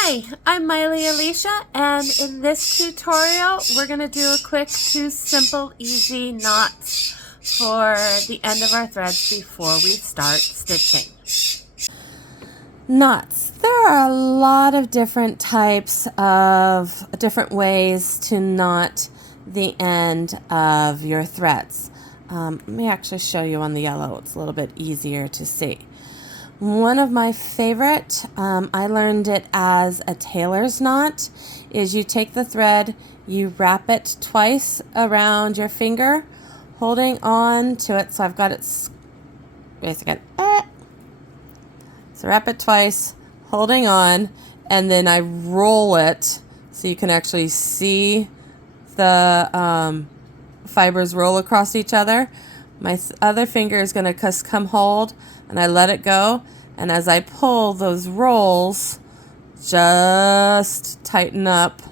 Hi, I'm Miley Alicia, and in this tutorial we're going to do a quick 2 simple easy knots for the end of our threads before we start stitching. Knots. There are a lot of different types of different ways to knot the end of your threads. Let me actually show you on the yellow. It's a little bit easier to see. One of my favorite, I learned it as a tailor's knot, is you take the thread, you wrap it twice around your finger, holding on to it. So I've got it, wait a second. So wrap it twice, holding on, and then I roll it so you can actually see the fibers roll across each other. My other finger is going to just come hold, and I let it go, and as I pull, those rolls just tighten up,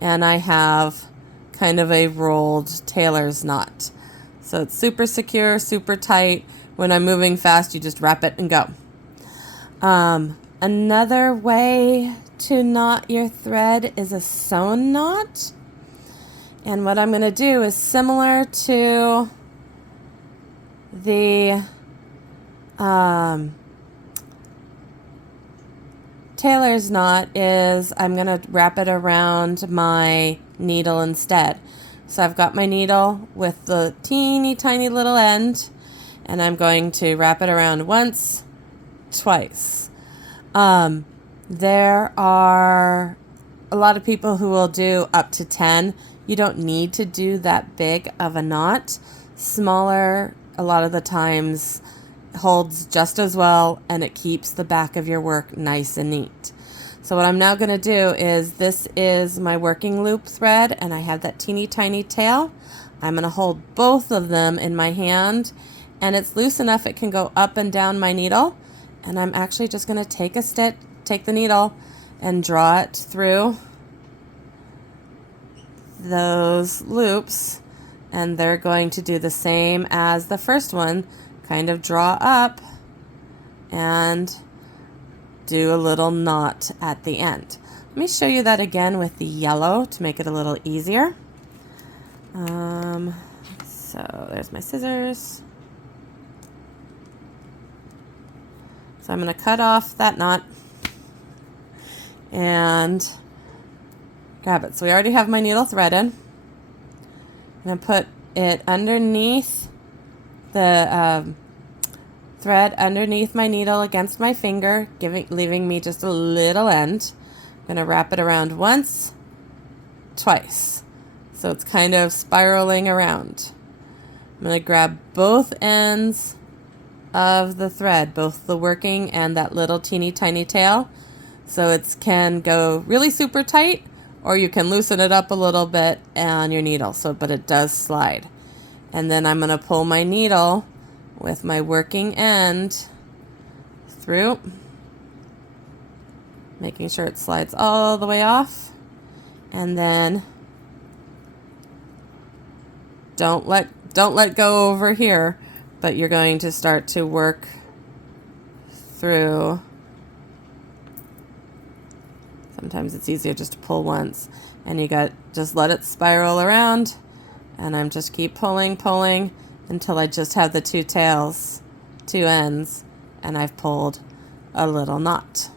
and I have kind of a rolled tailor's knot. So it's super secure, super tight. When I'm moving fast, you just wrap it and go. Another way to knot your thread is a sewn knot, and what I'm going to do is similar to the tailor's knot, is I'm going to wrap it around my needle instead. So I've got my needle with the teeny tiny little end, and I'm going to wrap it around once, twice. There are a lot of people who will do up to 10. You don't need to do that big of a knot. Smaller, a lot of the times, holds just as well, and it keeps the back of your work nice and neat. So what I'm now going to do is, this is my working loop thread, and I have that teeny tiny tail. I'm going to hold both of them in my hand, and it's loose enough it can go up and down my needle, and I'm actually just going to take the needle and draw it through those loops, and they're going to do the same as the first one, kind of draw up and do a little knot at the end. Let me show you that again with the yellow to make it a little easier. So there's my scissors. So I'm going to cut off that knot and grab it. So we already have my needle threaded. I'm going to put it underneath the thread, underneath my needle against my finger, leaving me just a little end. I'm going to wrap it around once, twice. So it's kind of spiraling around. I'm going to grab both ends of the thread, both the working and that little teeny tiny tail. So it can go really super tight, or you can loosen it up a little bit on your needle, but it does slide. And then I'm going to pull my needle with my working end through, making sure it slides all the way off. And then don't let go over here, but you're going to start to work through. Sometimes it's easier just to pull once, and just let it spiral around, and I'm just keep pulling until I just have the two ends, and I've pulled a little knot.